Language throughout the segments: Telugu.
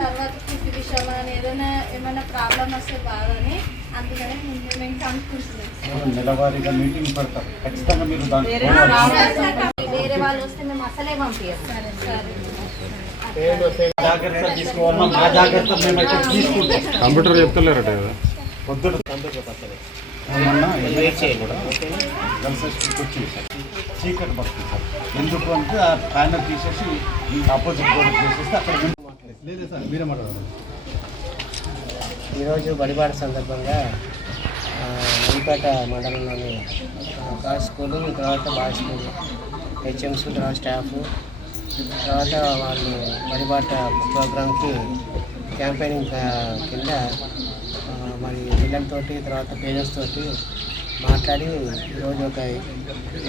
తర్వాత ఫుడ్ విషయం అని ఏమైనా ప్రాబ్లం వస్తే బాధని అందుకని మేము కనుక్కుంటున్నాం. నెలవారీగా మీటింగ్ పెడతారు ఖచ్చితంగా. మీరు వేరే వాళ్ళు వస్తే మేము అసలే పంపించాం. జాగ్రత్త తీసుకోవాలన్నా మా జాగ్రత్త మేమైతే తీసుకుంటాం. కంప్యూటర్ చెప్తలేరట కదా పొద్దున కూడా గర్ల్స్ స్కూల్కి వచ్చింది సార్. చీకటి పడుతుంది సార్. ఎందుకు అంటే ఆ ప్యానల్ తీసేసి ఆపోజిట్ బోర్డు చేసేస్తే అక్కడ లేదు సార్. మీరే మాట్లాడారు. ఈరోజు బడిబాట సందర్భంగా నల్లిపేట మండలంలోని గర్ల్స్ స్కూలు, తర్వాత బాయ్స్ స్కూలు, హెచ్ఎంస్, తర్వాత స్టాఫ్, తర్వాత వాళ్ళు బడిబాట ప్రోగ్రామ్కి క్యాంపెయినింగ్ కింద మరి పిల్లలతోటి తర్వాత పేరెంట్స్ తోటి మాట్లాడి ఈరోజు ఒక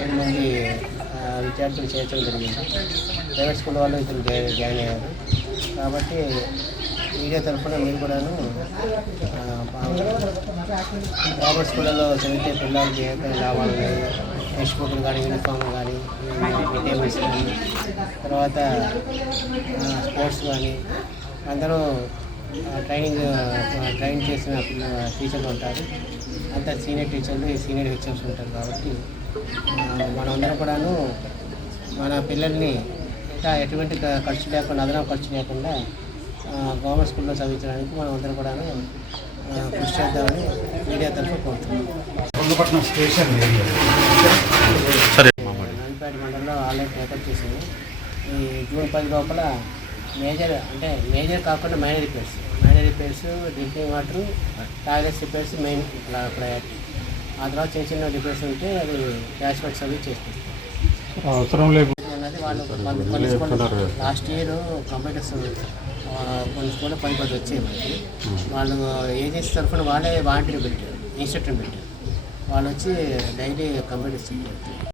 7 మంది విద్యార్థులు చేర్చడం జరిగింది. ప్రైవేట్ స్కూల్ వాళ్ళు ఇద్దరు జాయిన్ అయ్యారు. కాబట్టి మీడియా తరఫున మీరు కూడాను గవర్నమెంట్ స్కూళ్ళలో చదివితే పిల్లలకి ఏ లాభాలు ఉన్నాయి, టెక్స్ట్ బుక్లు కానీ, యూనిఫామ్ కానీ, మిడ్ డే మీల్స్ కానీ, తర్వాత స్పోర్ట్స్ కానీ అందరూ ట్రైన్ చేసిన టీచర్లు ఉంటారు. అంతా సీనియర్ టీచర్లు, సీనియర్ హెచ్ఎంస్ ఉంటారు. కాబట్టి మనందరం కూడాను మన పిల్లల్ని ఇంకా ఎటువంటి ఖర్చు లేకుండా, అదనపు ఖర్చు లేకుండా గవర్నమెంట్ స్కూల్లో చదివించడానికి మనం అందరం కూడాను కృషి చేద్దామని మీడియా తరఫున కోరుతున్నాం. నల్లిపేట మండలంలో ఆన్లైన్ పేపర్ చేసింది. ఈ జూన్ 10 లోపల మేజర్ కాకుండా minor repairs, drinking water, toilets repairs main priority. ఆ తర్వాత చిన్న చిన్న రిపేర్స్ ఉంటే అది క్యాష్ వర్క్ సర్వీస్ చేసుకుంటాం. అవసరం లేదు అన్నది వాళ్ళు లాస్ట్ ఇయర్ కంప్యూటర్స్ కొన్ని స్కూల్లో 10 వచ్చాయి మనకి. వాళ్ళు ఏజెన్సీ తరఫున వాళ్ళే వాలంటీర్ పెట్టారు, ఇన్స్ట్రక్టర్ పెట్టారు. వాళ్ళు వచ్చి డైలీ కంప్యూటర్స్ చెప్పారు.